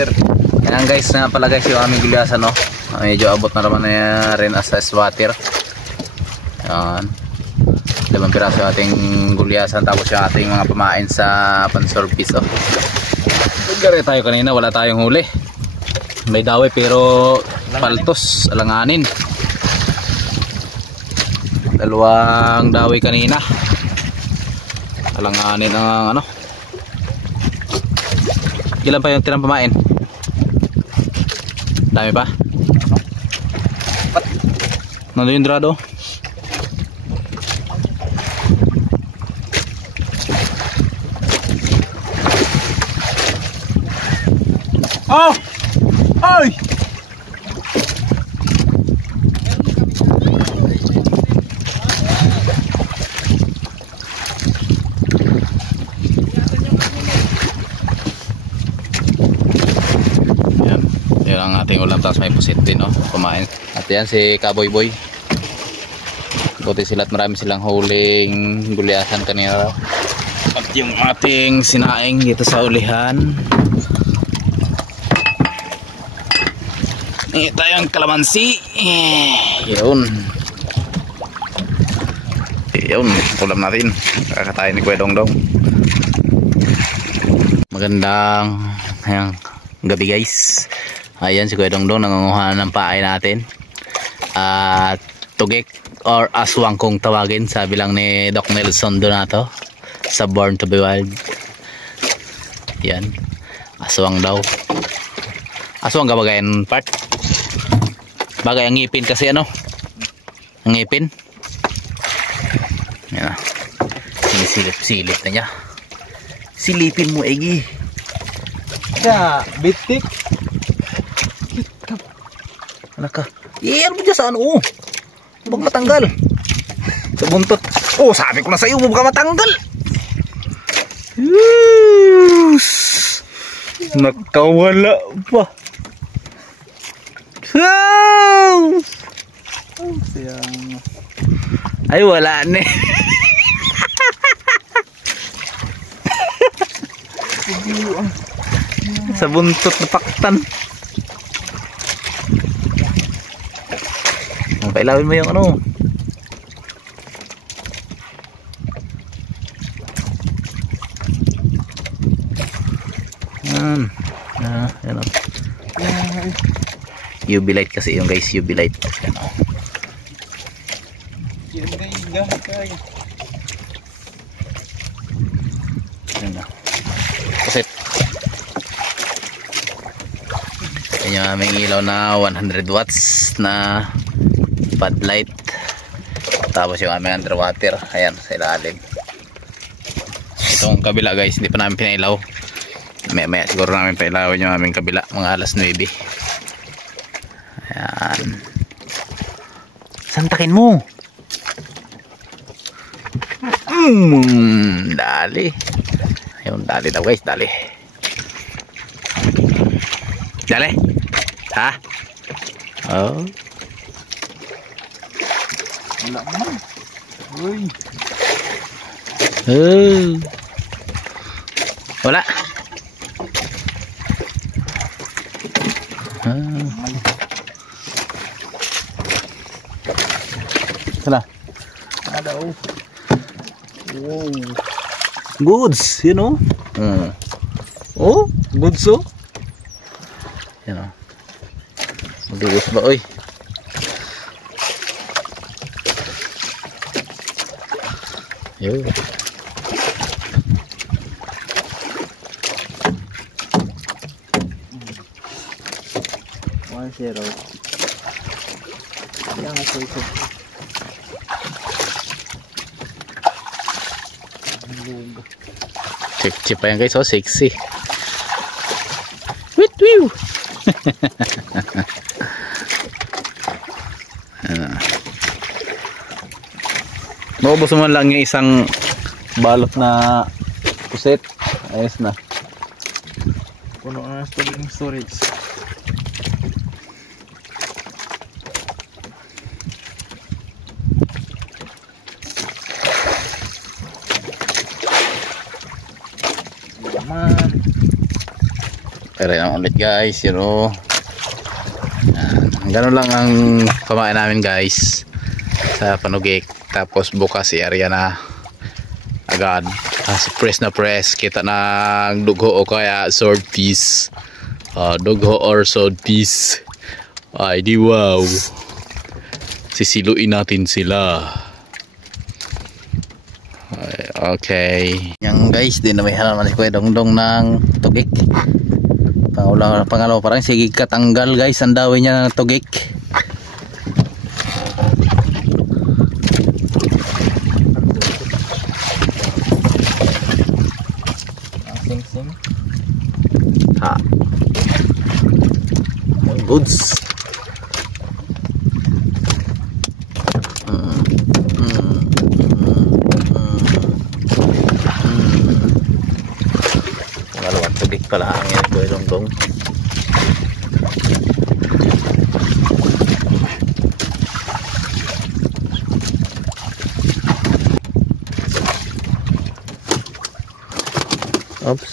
swatter. Yan guys, na pala guys yung aming gulyasan, no. Medyo abot na naman na rin as a swatter. Yan. 5 piraso ating gulyasan, tapos yung ating mga pamain sa pan-service, oh. Gari tayo kanina, wala tayong huli. May dawi pero paltos, alanganin. 2 dawi kanina. Alanganin ang ano. Ilan pa yung tirang pamain? Dami pa? Nandun yung drado? Oh! Ay! Yan ang ating ulam, tapos may pusit din, oh, kumain. At yan si Kaboy Boy. Buti sila at marami silang huling gulyasan kanina. At yung ating sinaing dito sa ulihan. Tayong kalamansi. Yun. Yun, ulam natin. Kakatayin ni Kuya Dongdong. Magandang gabi guys. Ayan si Kuya Dongdong, nangunguha ng paay natin. Tugek or aswang kung tawagin, sabi lang ni Doc Nelson Donato sa Born to be Wild. Yan, aswang daw. Aswang ka bagayan part? Bagay ang ngipin kasi, ano? Ang ngipin. Yan na. Sinisilip-silip na niya. Silipin mo, Egi. Ya, bitik. Anak ka. Iyan mo dyan sa ano, oh. Huwag matanggal. Sa buntot. Oh, sabi ko na sa'yo, huwag ka matanggal. Yes. Nakawala pa. Wow! Oh, sayang. Ay, wala na. Sa buntot na paktan. Pailawin mo yung ano. Yan o. UV light kasi yung guys, UV light. Yan o. Yan o. Pusit. Yan yung aming ilaw na 100 watts na pad light. Tapos yung aming underwater, ayan sa ilalim. Itong kabila guys, hindi pa namin pinailaw. Maya siguro namin pailawin yung aming kabila, mga alas 9. Ayan. Santakin mo. Dali. Ayun, dali daw guys, dali. Dali. Ha? Oh. Wala mo. Uy. Wala. Sana. Ada oh. Wow. Goods, you know. Oh, goods oh. You know. Madulas ba oy? Yo. 1-0. Yan ako ito. Chip pa yan guys, oh, sexy. Wit wiw. Maubos mo lang yung isang balot na puset. Ayos na. Puno na storage. Pero naman ulit guys, yun o. Ganun lang ang pamain namin guys sa panugik. Tapos bukas i-area na agad. Press na press. Kita na dugho o kaya sword piece. Dugho or sword piece. Ay di wow. Sisiluin natin sila. Okay. Yan guys, dinamihan naman si Kuya Dongdong ng tugik. Pangalawa parang sige katanggal guys ang dawin niya ng tugik. Sing ha goods. Pangalawang tugik pala ang yan Kuya Dongdong. Oops.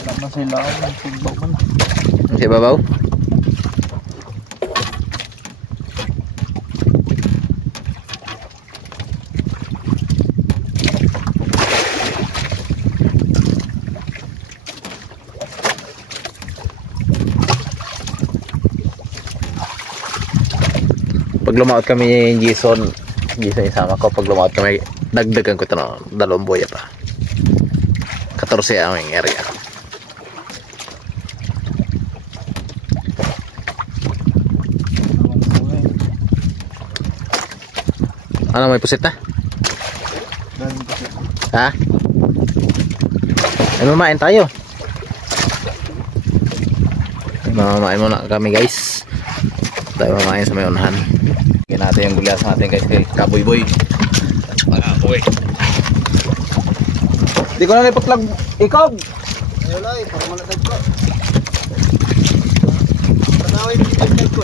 Wala na sila ang sigbaw man. Ang sibabaw? Pag lumaot kami ni Jason isama ko, pag lumaot kami dagdagan ko ito na 2 buya pa. 14 ang aming area. Ano, may pusit na? Ha? Ay mamain tayo. Mamain muna kami guys. Tayo mamain sa may unahan. Tingnan natin yung gulyas natin guys kay Kaboy-boy. Boy. Di ko na nipaglag ikaw. Ayun ay, para malatag ko. Tanawin yung ipaglag ko.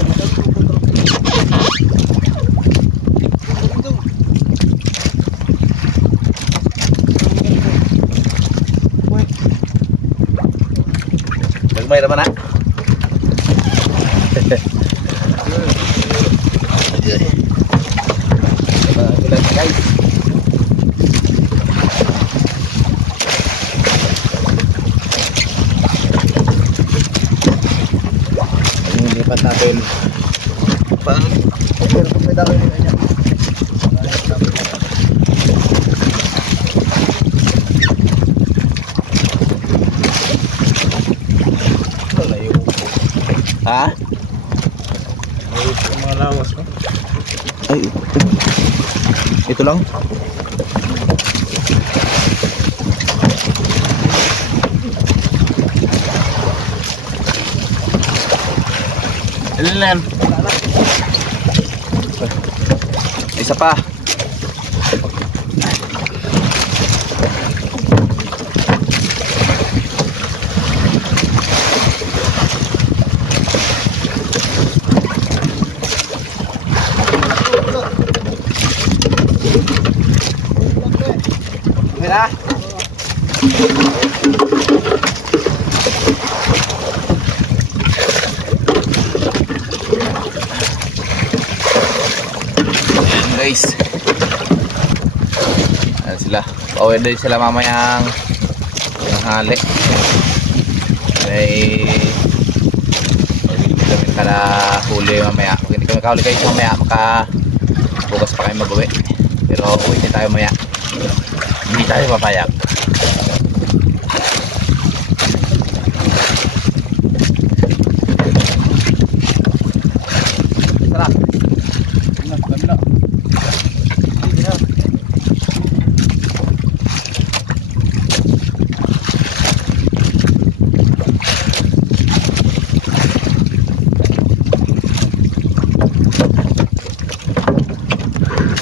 Nagmay naman ha. Guys. Lipat natin. Pero kung may dami nila niya. Ha? Ay, mga lawas ko. Ay, ito lang. Ilan? Isa pa. Mira. Guys, ayan sila. Pauwi din sila mamayang hali. May hindi kami huli mamaya. Kung hindi kami kahuli guys mamaya bukas pa kami mag-uwi. Pero uwi din tayo mamaya. Hindi tayo papayag. Sarap. Ganda.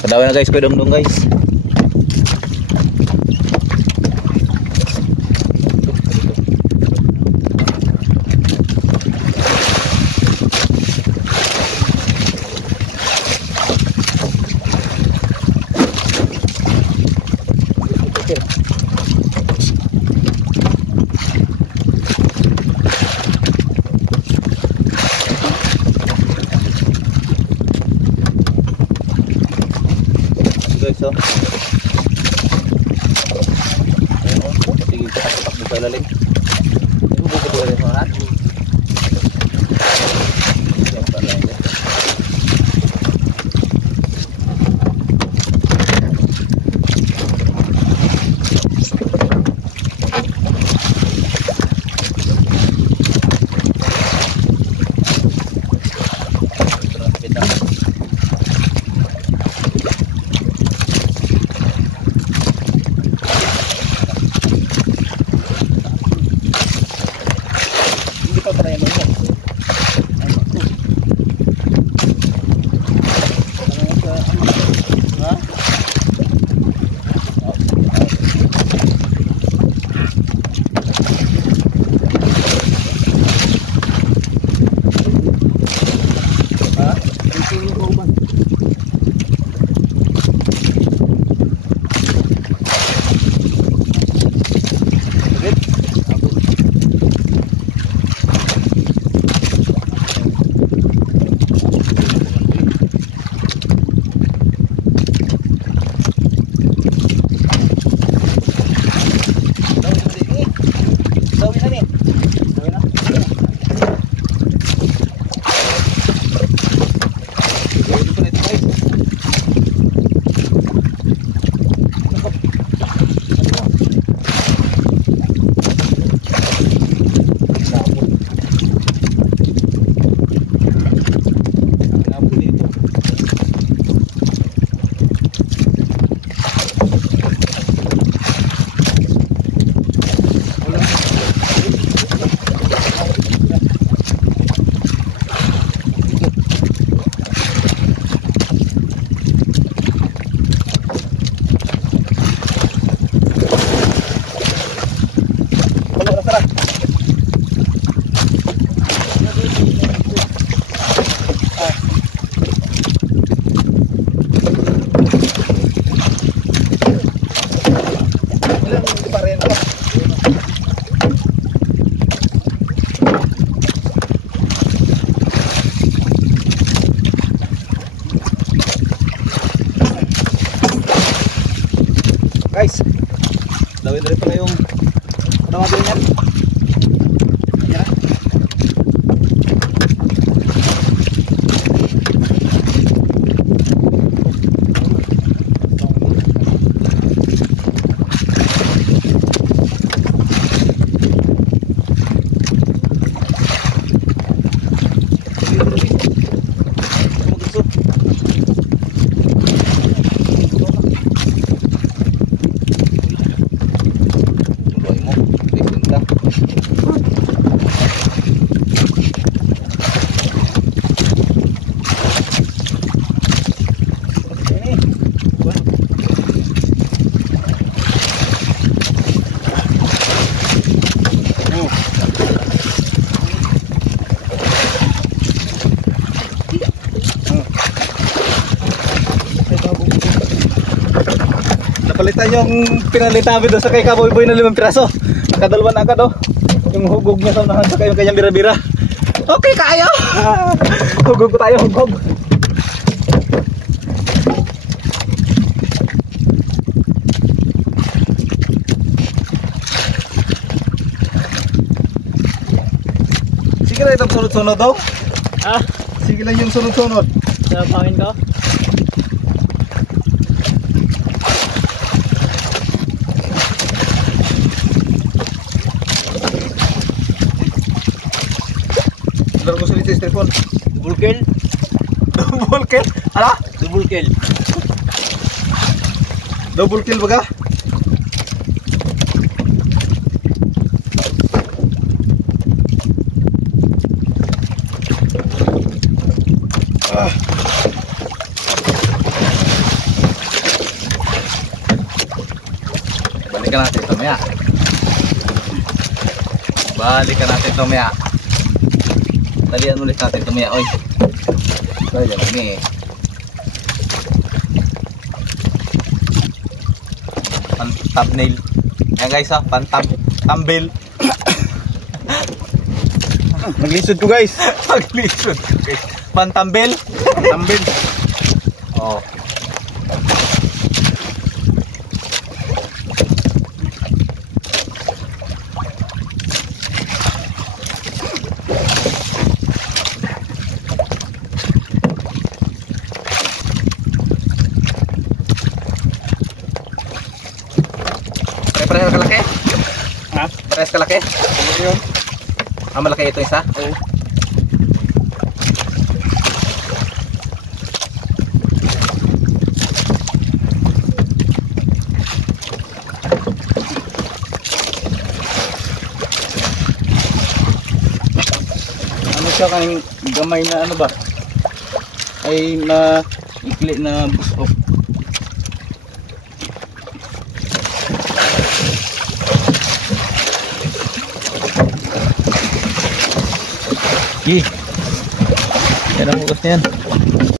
Padawan na guys, Kuya Dongdong guys. oh. Ayun oh. Patigil sa kapak dito sa ilalim. Yung bubog rin mo ha. Yan pala yun. Guys, dawin na rin pala yung nawabil niyan. Yan na. Napalitan yung pinalitan namin doon sa kay Kaboy-boy na 5 piraso. Nakadalawa na agad oh. Yung hugog niya sa unahan sa yung kanyang bira-bira. Okay kayo! Hugog ko tayo, hugog. Sige lang itong sunod-sunod daw. Ah, Sige lang yung sunod-sunod. sa pangin ko. Laro ko sa litis telefon. Double kill. Double kill? Hala? Double kill. Double kill baga? Balikan natin ito maya. Balikan natin ito maya. Talian ulit natin ito maya. Oy. Ito yan kami eh. Thumbnail. Ayan guys ha. Thumbnail. Maglisod ko guys. Maglisod. Okay. Pantambel. Tambel. Oh. Pares kalaki? Ano yun? Ah, malaki ito isa? Oo. Ano siya kaning gamay na ano ba? Ay ikli na busok. Yan ang bukas niyan.